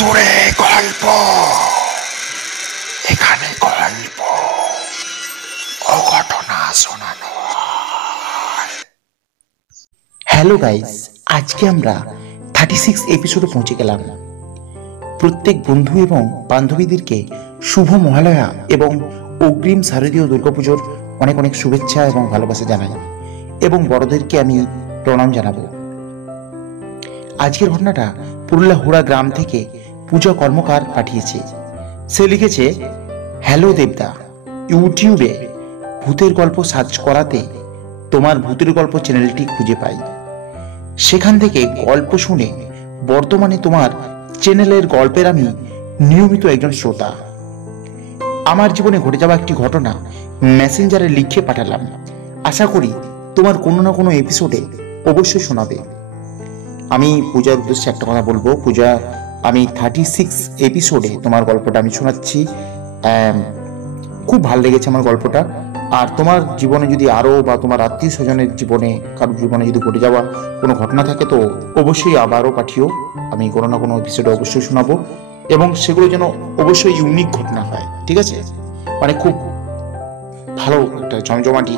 ভুতুড়ে গল্প। এখানে গল্প ও ঘটনা শোনানো হয়। হ্যালো গাইস, আজকে আমরা 36 এপিসোডে পৌঁছে গেলাম। প্রত্যেক বন্ধু এবং বান্ধবীদেরকে শুভ মহালয়া এবং অগ্রিম শারদীয় দুর্গাপুজোর অনেক অনেক শুভেচ্ছা এবং ভালোবাসা জানাই, এবং বড়দেরকে আমি প্রণাম জানাবো। আজকের ঘটনাটা পুরুলিয়া হুড়া গ্রাম থেকে পূজা কর্মকার পাঠিয়েছে। সে লিখেছে, হ্যালো দেবদা, ইউটিউবে ভূতের গল্প সার্চ করাতে তোমার ভূতের গল্প চ্যানেলটি খুঁজে পাই। সেখান থেকে গল্প শুনে বর্তমানে তোমার চ্যানেলের গল্পের আমি নিয়মিত একজন শ্রোতা। আমার জীবনে ঘটে যাওয়া একটি ঘটনা মেসেঞ্জারে লিখে পাঠালাম। আশা করি তোমার কোনো না কোনো এপিসোডে অবশ্যই শোনাবে। আমি পূজার উদ্দেশ্যে একটা কথা বলবো। পূজা, আমি 36 এপিসোডে তোমার গল্পটা আমি শোনাচ্ছি। খুব ভালো লেগেছে আমার গল্পটা। আর তোমার জীবনে যদি আরও বা তোমার আত্মীয় স্বজনের জীবনে, কারোর জীবনে যদি ঘটে যাওয়া কোনো ঘটনা থাকে তো অবশ্যই আবারও পাঠিও। আমি কোনো না কোনো এপিসোডে অবশ্যই শোনাবো, এবং সেগুলো যেন অবশ্যই ইউনিক ঘটনা হয়, ঠিক আছে? মানে খুব ভালো একটা জমজমাটি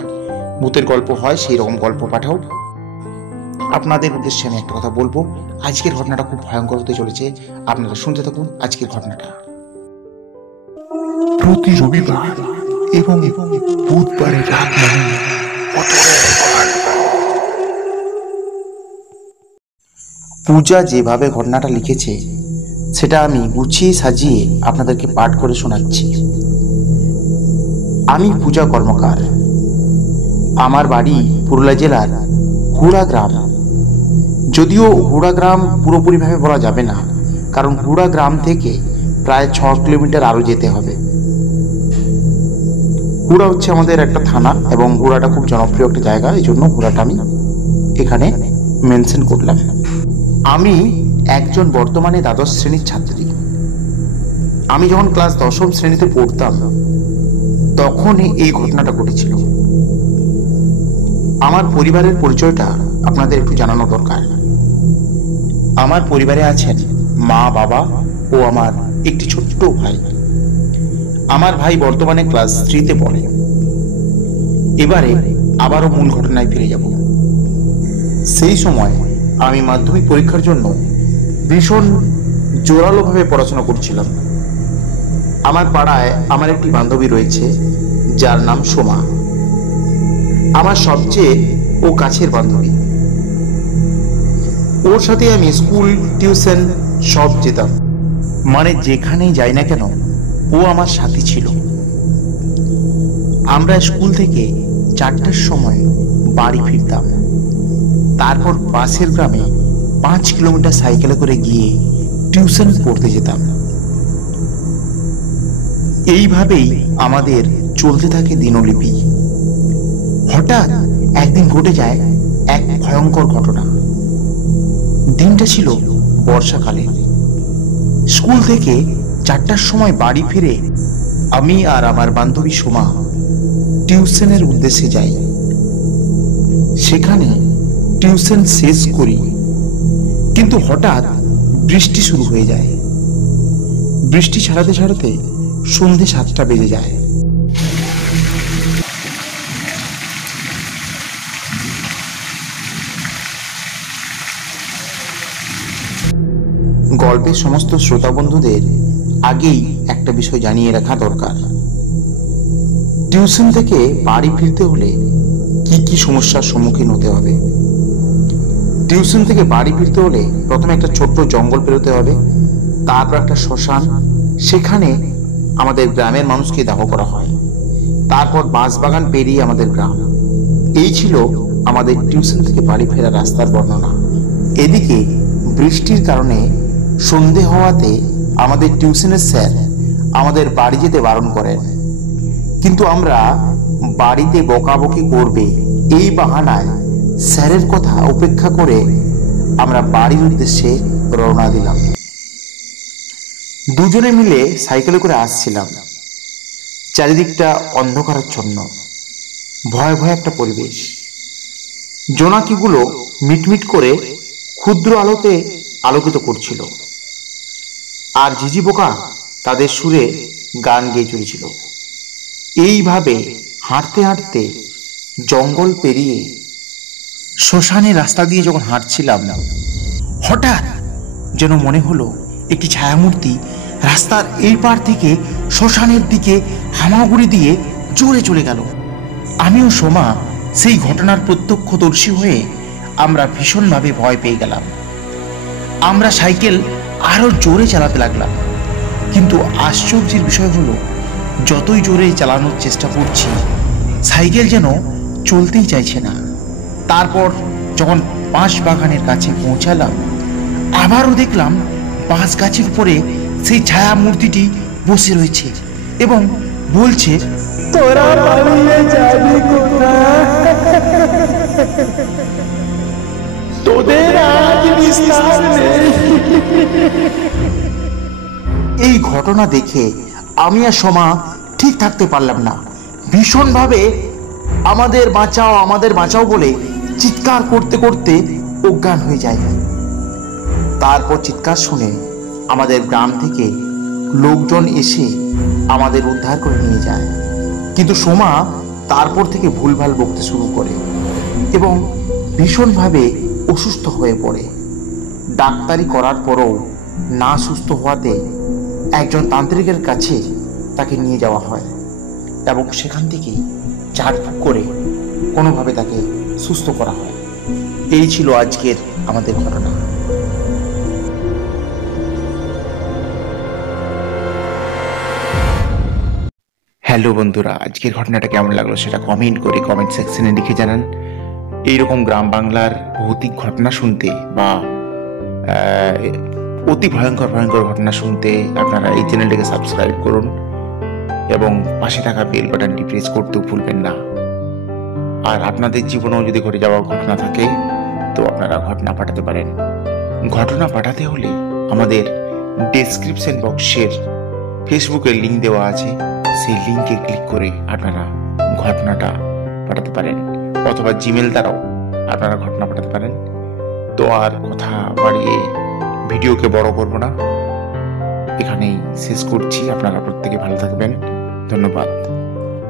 ভূতের গল্প হয়, সেই রকম গল্প পাঠাও। আপনাদের উদ্দেশ্যে আমি একটা কথা বলবো, আজকের ঘটনাটা খুব ভয়ঙ্কর হতে চলেছে। আপনারা শুনতে থাকুন আজকের ঘটনাটা। প্রতি রবিবার এবং বুধবারে রাত মানে ভুতুড়ে গল্প। পূজা যেভাবে ঘটনাটা লিখেছে সেটা আমি গুছিয়ে সাজিয়ে আপনাদেরকে পাঠ করে শোনাচ্ছি। আমি পূজা কর্মকার। আমার বাড়ি পুরুলিয়া জেলার হুড়া গ্রাম। যদিও হুড়া গ্রাম পুরোপুরিভাবে বলা যাবে না, কারণ হুড়া গ্রাম থেকে প্রায় 6 কিলোমিটার আরও যেতে হবে। হুড়া হচ্ছে আমাদের একটা থানা, এবং হুড়াটা খুব জনপ্রিয় একটা জায়গা, এই জন্য হুড়াটা আমি এখানে মেনশন করলাম। আমি একজন বর্তমানে দ্বাদশ শ্রেণীর ছাত্রী। আমি যখন ক্লাস 10ম শ্রেণীতে পড়তাম তখনই এই ঘটনাটা ঘটেছিল। আমার পরিবারের পরিচয়টা আপনাদের একটু জানানো দরকার। আমার পরিবারে আছেন মা, বাবা ও আমার একটি ছোট্ট ভাই। আমার ভাই বর্তমানে ক্লাস 3তে পড়ে। এবারে আবারও মূল ঘটনায় ফিরে যাব। সেই সময় আমি মাধ্যমিক পরীক্ষার জন্য ভীষণ জোরালোভাবে পড়াশোনা করছিলাম। আমার পাড়ায় আমার একটি বান্ধবী রয়েছে যার নাম সোমা। আমার সবচেয়ে ও কাছের বান্ধবী। ওর সাথে আমি স্কুল, টিউশন সব যেতাম। মানে যেখানেই যাই না কেন ও আমার সাথী ছিল। আমরা স্কুল থেকে 4টার সময় বাড়ি ফিরতাম। তারপর পাশের গ্রামে 5 কিলোমিটার সাইকেলে করে গিয়ে টিউশন পড়তে যেতাম। এইভাবেই আমাদের চলতে থাকে দিনলিপি। হঠাৎ একদিন ঘটে যায় এক ভয়ঙ্কর ঘটনা। দিনটা ছিল বর্ষাকালে। স্কুল থেকে 4টার সময় বাড়ি ফিরে আমি আর আমার বান্ধবী সোমা টিউশনের উদ্দেশ্যে যাই। সেখানে টিউশন শেষ করি, কিন্তু হঠাৎ বৃষ্টি শুরু হয়ে যায়। বৃষ্টি ছাড়াতে ছাড়াতে সন্ধে 7টা বেজে যায়। গল্পের সমস্ত শ্রোতা বন্ধুদের আগেই একটা বিষয় জানিয়ে রাখা দরকার। টিউশন থেকে বাড়ি ফিরতে হলে কি কি সমস্যার সম্মুখীন হতে হবে। টিউশন থেকে বাড়ি ফিরতে হলে প্রথমে একটা ছোট্ট জঙ্গল পেরোতে হবে, তারপর একটা শ্মশান, সেখানে আমাদের গ্রামের মানুষকে দাহ করা হয়। তারপর বাঁশবাগান পেরিয়ে আমাদের গ্রাম। এই ছিল আমাদের টিউশন থেকে বাড়ি ফেরার রাস্তার বর্ণনা। এদিকে বৃষ্টির কারণে সন্ধে হওয়াতে আমাদের টিউশনের স্যার আমাদের বাড়ি যেতে বারণ করেন, কিন্তু আমরা বাড়িতে বকাবকি করবে এই বাহানায় স্যারের কথা উপেক্ষা করে আমরা বাড়ির উদ্দেশ্যে রওনা দিলাম। দুজনে মিলে সাইকেলে করে আসছিলাম। চারিদিকটা অন্ধকারাচ্ছন্ন, ভয় ভয় একটা পরিবেশ। জোনাকিগুলো মিটমিট করে ক্ষুদ্র আলোতে আলোকিত করছিল। আর ঝিঝি পোকা তাদের সুরে গান গেয়ে চলেছিল। এইভাবে হাঁটতে হাঁটতে জঙ্গল পেরিয়ে শ্মশানের রাস্তা দিয়ে যখন হাঁটছিলাম, হঠাৎ যেন মনে হলো একটি ছায়ামূর্তি রাস্তার এই পার থেকে শ্মশানের দিকে হামাগুড়ি দিয়ে জোরে চলে গেল। আমিও সোমা সেই ঘটনার প্রত্যক্ষদর্শী হয়ে আমরা ভীষণভাবে ভয় পেয়ে গেলাম। আমরা সাইকেল আরো জোরে চালাতে লাগলাম, কিন্তু আশ্চর্যের বিষয় হলো যতই জোরে চালানোর চেষ্টা করছি সাইকেল যেন চলতেই চাইছে না। তারপর যখন বাঁশ বাগানের কাছে পৌঁছালাম, আবারও দেখলাম বাঁশ গাছের উপরে সেই ছায়া মূর্তিটি বসে রয়েছে এবং বলছে, তোরা পালিয়ে যাবি কোথায়? তোদের আজ নিস্তার নেই। এই ঘটনা দেখে আমি আর সোমা ঠিক থাকতে পারলাম না। ভীষণভাবে আমাদের বাঁচাও বলে চিৎকার করতে করতে অজ্ঞান হয়ে যায়। তারপর চিৎকার শুনে আমাদের গ্রাম থেকে লোকজন এসে আমাদের উদ্ধার করে নিয়ে যায়। কিন্তু সোমা তারপর থেকে ভুলভাল বকতে শুরু করে এবং ভীষণভাবে অসুস্থ হয়ে পড়ে। ডাক্তারি করার পরও না সুস্থ হওয়াতে একজন তান্ত্রিকের কাছে তাকে নিয়ে যাওয়া হয় এবং সেখান থেকে ঝাড়ফুঁক করে কোনোভাবে তাকে সুস্থ করা হয়। এই ছিল আজকের আমাদের ঘটনা। হ্যালো বন্ধুরা, আজকের ঘটনাটা কেমন লাগলো সেটা কমেন্ট করে কমেন্ট সেকশনে লিখে জানান। এইরকম গ্রাম বাংলার ভৌতিক ঘটনা শুনতে বা অতি ভয়ঙ্কর ঘটনা শুনতে আপনারা এই চ্যানেলটিকে সাবস্ক্রাইব করুন এবং পাশে থাকা বেল বাটনটি প্রেস করতেও ভুলবেন না। আর আপনাদের জীবনেও যদি ঘটে যাওয়া ঘটনা থাকে তো আপনারা ঘটনা পাঠাতে পারেন। ঘটনা পাঠাতে হলে আমাদের ডেসক্রিপশন বক্সের ফেসবুকের লিঙ্ক দেওয়া আছে, সেই লিঙ্কে ক্লিক করে আপনারা ঘটনাটা পাঠাতে পারেন, অথবা জিমেল দ্বারাও আপনারা ঘটনা পাঠাতে পারেন। তো আর কথা বাড়িয়ে ভিডিওকে বড় করব না, এখানেই শেষ করছি। আপনারা প্রত্যেকে ভালো থাকবেন। ধন্যবাদ।